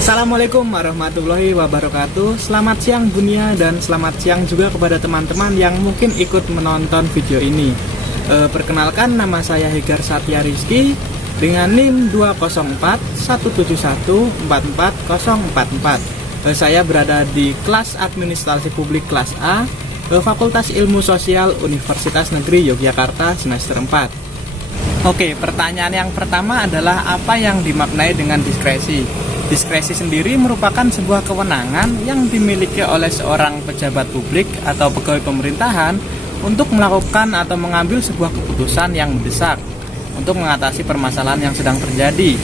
Assalamualaikum warahmatullahi wabarakatuh. Selamat siang dunia dan selamat siang juga kepada teman-teman yang mungkin ikut menonton video ini. Perkenalkan, nama saya Hegar Satya Rizky dengan NIM 20417144044. Saya berada di kelas Administrasi Publik kelas A, Fakultas Ilmu Sosial Universitas Negeri Yogyakarta semester 4. Oke, pertanyaan yang pertama adalah apa yang dimaknai dengan diskresi? Diskresi sendiri merupakan sebuah kewenangan yang dimiliki oleh seorang pejabat publik atau pegawai pemerintahan untuk melakukan atau mengambil sebuah keputusan yang mendesak untuk mengatasi permasalahan yang sedang terjadi.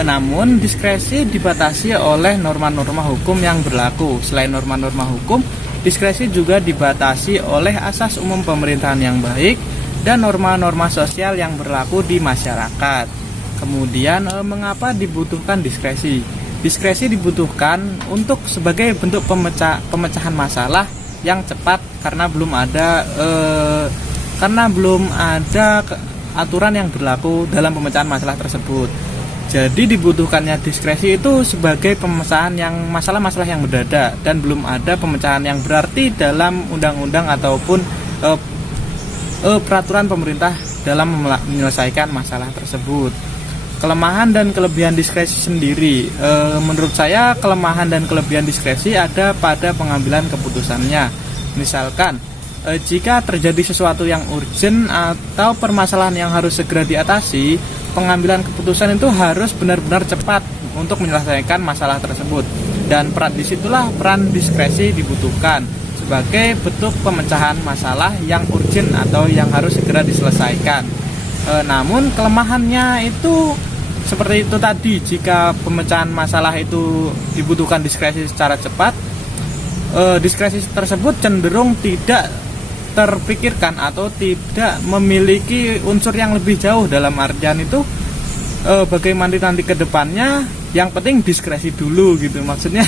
Namun, diskresi dibatasi oleh norma-norma hukum yang berlaku. Selain norma-norma hukum, diskresi juga dibatasi oleh asas umum pemerintahan yang baik dan norma-norma sosial yang berlaku di masyarakat. Kemudian, mengapa dibutuhkan diskresi? Diskresi dibutuhkan untuk sebagai bentuk pemecahan masalah yang cepat karena belum ada aturan yang berlaku dalam pemecahan masalah tersebut. Jadi dibutuhkannya diskresi itu sebagai pemecahan yang masalah-masalah yang mendadak dan belum ada pemecahan yang berarti dalam undang-undang ataupun peraturan pemerintah dalam menyelesaikan masalah tersebut. Kelemahan dan kelebihan diskresi sendiri, menurut saya kelemahan dan kelebihan diskresi ada pada pengambilan keputusannya. Misalkan, jika terjadi sesuatu yang urgent atau permasalahan yang harus segera diatasi, pengambilan keputusan itu harus benar-benar cepat untuk menyelesaikan masalah tersebut. Dan disitulah peran diskresi dibutuhkan sebagai bentuk pemecahan masalah yang urgent atau yang harus segera diselesaikan. Namun kelemahannya itu seperti itu tadi, jika pemecahan masalah itu dibutuhkan diskresi secara cepat, diskresi tersebut cenderung tidak terpikirkan atau tidak memiliki unsur yang lebih jauh. Dalam artian itu bagaimana nanti ke depannya, yang penting diskresi dulu gitu. Maksudnya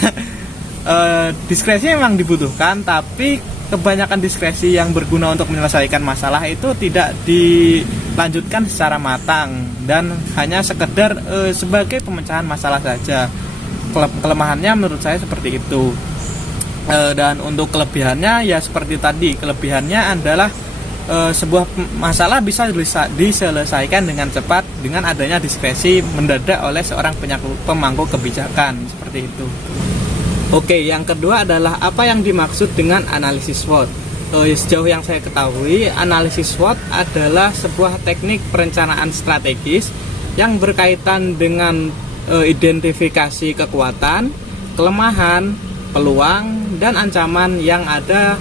diskresi memang dibutuhkan, tapi kebanyakan diskresi yang berguna untuk menyelesaikan masalah itu tidak dilanjutkan secara matang dan hanya sekedar sebagai pemecahan masalah saja. Kelemahannya menurut saya seperti itu. Dan untuk kelebihannya ya seperti tadi, kelebihannya adalah sebuah masalah bisa diselesaikan dengan cepat dengan adanya diskresi mendadak oleh seorang pemangku kebijakan, seperti itu. Oke, yang kedua adalah apa yang dimaksud dengan analisis SWOT. Sejauh yang saya ketahui, analisis SWOT adalah sebuah teknik perencanaan strategis yang berkaitan dengan identifikasi kekuatan, kelemahan, peluang, dan ancaman yang ada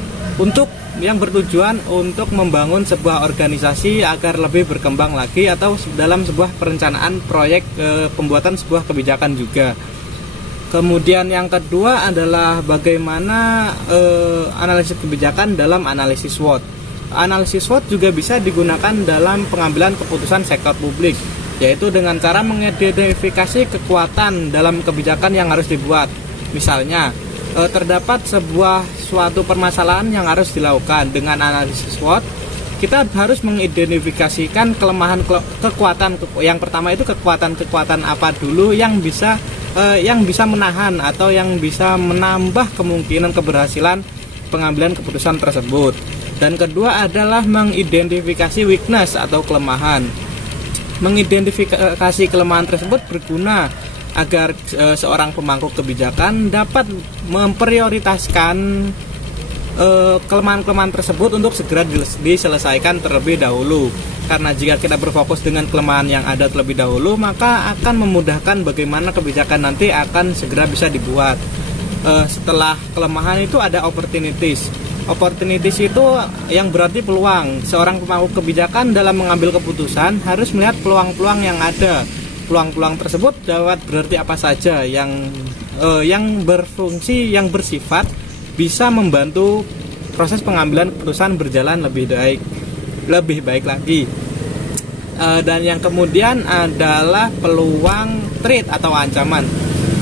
yang bertujuan untuk membangun sebuah organisasi agar lebih berkembang lagi atau dalam sebuah perencanaan proyek pembuatan sebuah kebijakan juga. Kemudian yang kedua adalah bagaimana analisis kebijakan dalam analisis SWOT. Analisis SWOT juga bisa digunakan dalam pengambilan keputusan sektor publik, yaitu dengan cara mengidentifikasi kekuatan dalam kebijakan yang harus dibuat. Misalnya, terdapat suatu permasalahan yang harus dilakukan. Dengan analisis SWOT, kita harus mengidentifikasikan kekuatan. Yang pertama itu kekuatan apa dulu yang bisa menahan atau yang bisa menambah kemungkinan keberhasilan pengambilan keputusan tersebut. Dan kedua adalah mengidentifikasi weakness atau kelemahan. Mengidentifikasi kelemahan tersebut berguna agar seorang pemangku kebijakan dapat memprioritaskan kelemahan-kelemahan tersebut untuk segera diselesaikan terlebih dahulu. Karena jika kita berfokus dengan kelemahan yang ada terlebih dahulu, maka akan memudahkan bagaimana kebijakan nanti akan segera bisa dibuat. Setelah kelemahan itu ada opportunities. Opportunities itu yang berarti peluang. Seorang pemangku kebijakan dalam mengambil keputusan harus melihat peluang-peluang yang ada. Peluang-peluang tersebut dapat berarti apa saja yang berfungsi, yang bersifat bisa membantu proses pengambilan keputusan berjalan lebih baik lagi. Dan yang kemudian adalah peluang, threat atau ancaman.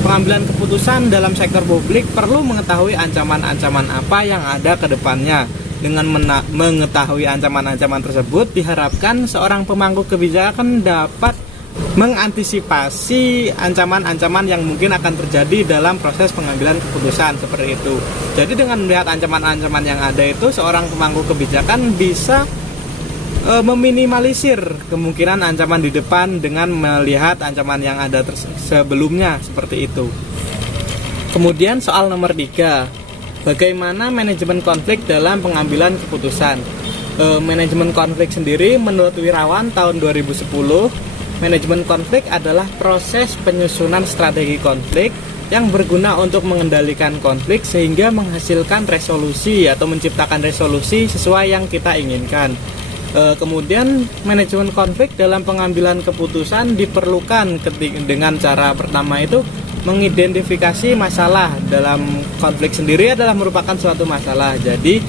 Pengambilan keputusan dalam sektor publik perlu mengetahui ancaman-ancaman apa yang ada ke depannya. Dengan mengetahui ancaman-ancaman tersebut, diharapkan seorang pemangku kebijakan dapat mengantisipasi ancaman-ancaman yang mungkin akan terjadi dalam proses pengambilan keputusan seperti itu. Jadi dengan melihat ancaman-ancaman yang ada itu, seorang pemangku kebijakan bisa meminimalisir kemungkinan ancaman di depan dengan melihat ancaman yang ada sebelumnya seperti itu. Kemudian soal nomor 3, bagaimana manajemen konflik dalam pengambilan keputusan. Manajemen konflik sendiri menurut Wirawan tahun 2010, manajemen konflik adalah proses penyusunan strategi konflik yang berguna untuk mengendalikan konflik sehingga menghasilkan resolusi atau menciptakan resolusi sesuai yang kita inginkan. Kemudian manajemen konflik dalam pengambilan keputusan diperlukan dengan cara pertama itu mengidentifikasi masalah. Dalam konflik sendiri adalah merupakan suatu masalah. Jadi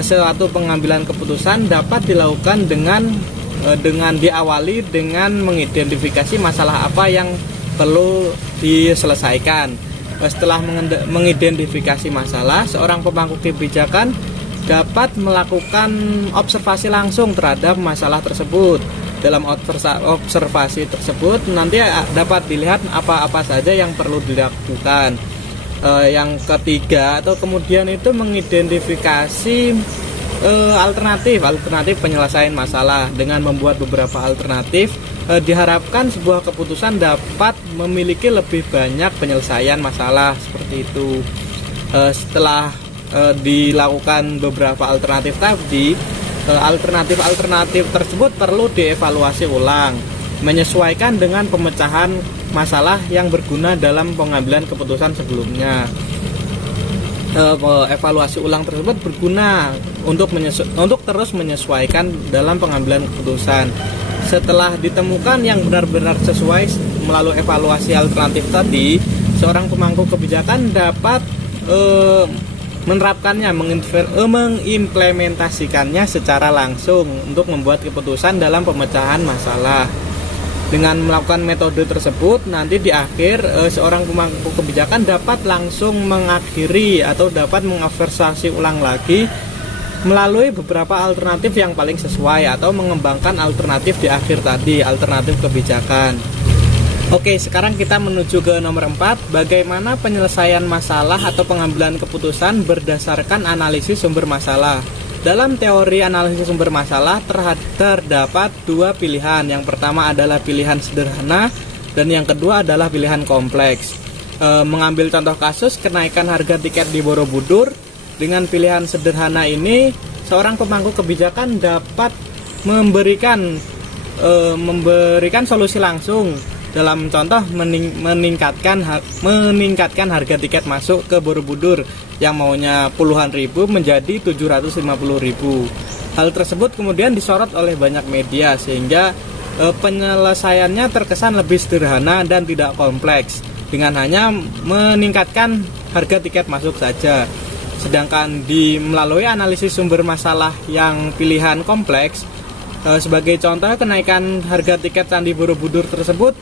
suatu pengambilan keputusan dapat dilakukan dengan diawali dengan mengidentifikasi masalah apa yang perlu diselesaikan. Setelah mengidentifikasi masalah, seorang pemangku kebijakan dapat melakukan observasi langsung terhadap masalah tersebut. Dalam observasi tersebut nanti dapat dilihat apa-apa saja yang perlu dilakukan. Yang ketiga atau kemudian itu mengidentifikasi alternatif penyelesaian masalah. Dengan membuat beberapa alternatif, diharapkan sebuah keputusan dapat memiliki lebih banyak penyelesaian masalah seperti itu. Setelah dilakukan beberapa alternatif tadi, alternatif tersebut perlu dievaluasi ulang, menyesuaikan dengan pemecahan masalah yang berguna dalam pengambilan keputusan sebelumnya. Evaluasi ulang tersebut berguna untuk terus menyesuaikan dalam pengambilan keputusan. Setelah ditemukan yang benar-benar sesuai melalui evaluasi alternatif tadi, seorang pemangku kebijakan dapat menerapkannya, mengimplementasikannya secara langsung untuk membuat keputusan dalam pemecahan masalah. Dengan melakukan metode tersebut, nanti di akhir seorang pemangku kebijakan dapat langsung mengakhiri atau dapat mengevaluasi ulang lagi melalui beberapa alternatif yang paling sesuai atau mengembangkan alternatif di akhir tadi, alternatif kebijakan. Oke, sekarang kita menuju ke nomor 4, bagaimana penyelesaian masalah atau pengambilan keputusan berdasarkan analisis sumber masalah. Dalam teori analisis sumber masalah terdapat dua pilihan. Yang pertama adalah pilihan sederhana dan yang kedua adalah pilihan kompleks. Mengambil contoh kasus kenaikan harga tiket di Borobudur, dengan pilihan sederhana ini seorang pemangku kebijakan dapat memberikan solusi langsung. Dalam contoh meningkatkan harga tiket masuk ke Borobudur yang maunya puluhan ribu menjadi 750.000. Hal tersebut kemudian disorot oleh banyak media sehingga penyelesaiannya terkesan lebih sederhana dan tidak kompleks dengan hanya meningkatkan harga tiket masuk saja. Sedangkan melalui analisis sumber masalah yang pilihan kompleks, sebagai contoh kenaikan harga tiket Candi Borobudur tersebut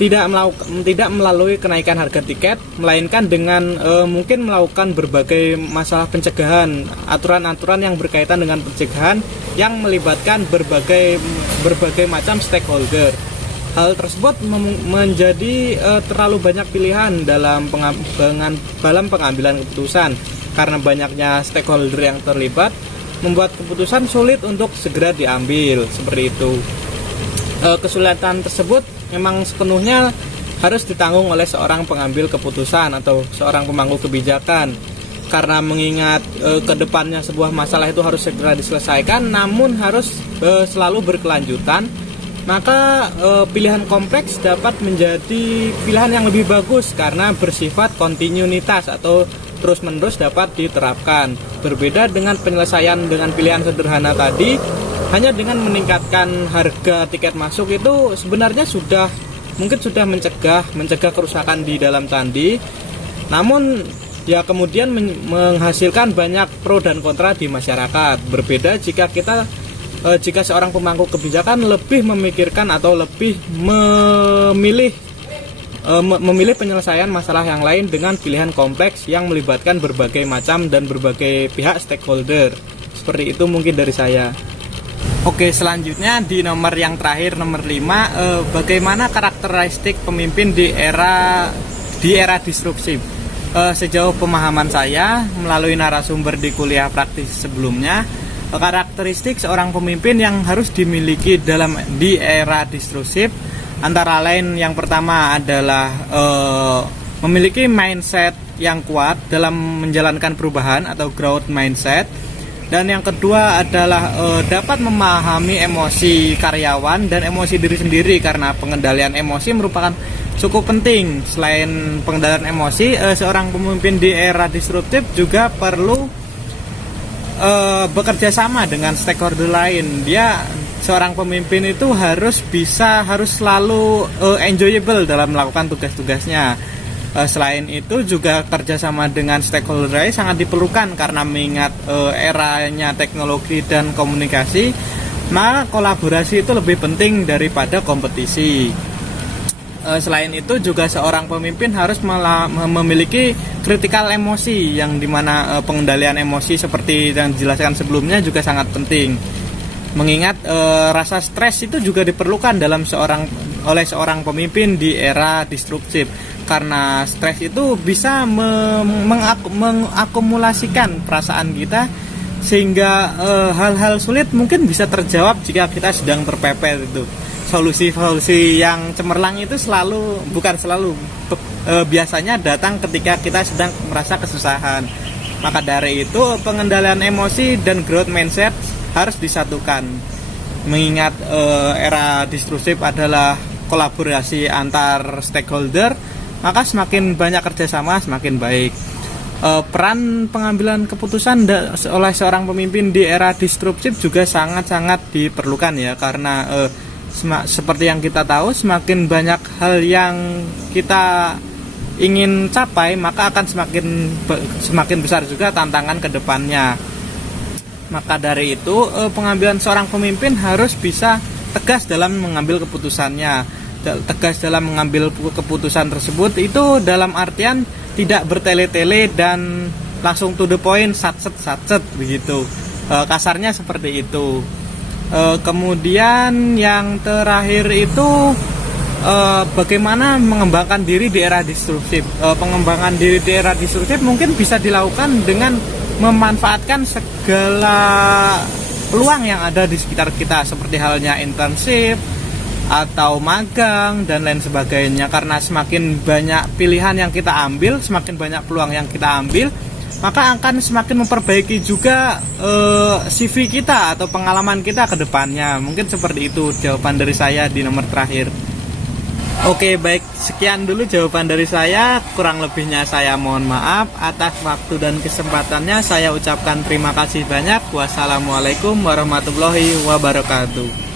tidak melalui kenaikan harga tiket, melainkan dengan mungkin melakukan berbagai masalah pencegahan, aturan-aturan yang berkaitan dengan pencegahan yang melibatkan berbagai macam stakeholder. Hal tersebut menjadi terlalu banyak pilihan dalam pengambilan keputusan. Karena banyaknya stakeholder yang terlibat, membuat keputusan sulit untuk segera diambil, seperti itu. Kesulitan tersebut memang sepenuhnya harus ditanggung oleh seorang pengambil keputusan atau seorang pemangku kebijakan. Karena mengingat kedepannya sebuah masalah itu harus segera diselesaikan, namun harus selalu berkelanjutan, maka pilihan kompleks dapat menjadi pilihan yang lebih bagus karena bersifat kontinuitas atau terus-menerus dapat diterapkan. Berbeda dengan penyelesaian dengan pilihan sederhana tadi, hanya dengan meningkatkan harga tiket masuk itu sebenarnya mungkin sudah mencegah kerusakan di dalam candi. Namun ya kemudian menghasilkan banyak pro dan kontra di masyarakat. Berbeda jika seorang pemangku kebijakan lebih memikirkan atau lebih memilih penyelesaian masalah yang lain dengan pilihan kompleks yang melibatkan berbagai macam dan berbagai pihak stakeholder. Seperti itu mungkin dari saya. Oke, selanjutnya di nomor yang terakhir, nomor 5, bagaimana karakteristik pemimpin di era disrupsi. Sejauh pemahaman saya melalui narasumber di kuliah praktis sebelumnya, karakteristik seorang pemimpin yang harus dimiliki di era disruptif antara lain yang pertama adalah memiliki mindset yang kuat dalam menjalankan perubahan atau growth mindset. Dan yang kedua adalah dapat memahami emosi karyawan dan emosi diri sendiri, karena pengendalian emosi merupakan cukup penting. Selain pengendalian emosi, seorang pemimpin di era disruptif juga perlu bekerja sama dengan stakeholder lain. Seorang pemimpin itu harus selalu enjoyable dalam melakukan tugas-tugasnya. Selain itu juga kerjasama dengan stakeholder lain sangat diperlukan, karena mengingat eranya teknologi dan komunikasi, maka kolaborasi itu lebih penting daripada kompetisi. Selain itu juga seorang pemimpin harus memiliki critical emosi, yang dimana pengendalian emosi seperti yang dijelaskan sebelumnya juga sangat penting. Mengingat rasa stres itu juga diperlukan oleh seorang pemimpin di era disruptif, karena stres itu bisa mengakumulasikan perasaan kita, sehingga hal-hal sulit mungkin bisa terjawab jika kita sedang terpepet. Itu solusi-solusi yang cemerlang itu biasanya datang ketika kita sedang merasa kesusahan. Maka dari itu pengendalian emosi dan growth mindset harus disatukan. Mengingat era disruptif adalah kolaborasi antar stakeholder, maka semakin banyak kerjasama semakin baik. Peran pengambilan keputusan oleh seorang pemimpin di era disruptif juga sangat-sangat diperlukan ya, karena seperti yang kita tahu, semakin banyak hal yang kita ingin capai, maka akan semakin besar juga tantangan ke depannya. Maka dari itu pengambilan seorang pemimpin harus bisa tegas dalam mengambil keputusannya. Tegas dalam mengambil keputusan tersebut itu dalam artian tidak bertele-tele dan langsung to the point, satset begitu. Kasarnya seperti itu. Kemudian yang terakhir itu bagaimana mengembangkan diri di era disruptif. Pengembangan diri di era disruptif mungkin bisa dilakukan dengan memanfaatkan segala peluang yang ada di sekitar kita, seperti halnya internship atau magang dan lain sebagainya. Karena semakin banyak pilihan yang kita ambil, semakin banyak peluang yang kita ambil, maka akan semakin memperbaiki juga CV kita atau pengalaman kita ke depannya. Mungkin seperti itu jawaban dari saya di nomor terakhir. Oke, baik, sekian dulu jawaban dari saya. Kurang lebihnya saya mohon maaf. Atas waktu dan kesempatannya saya ucapkan terima kasih banyak. Wassalamualaikum warahmatullahi wabarakatuh.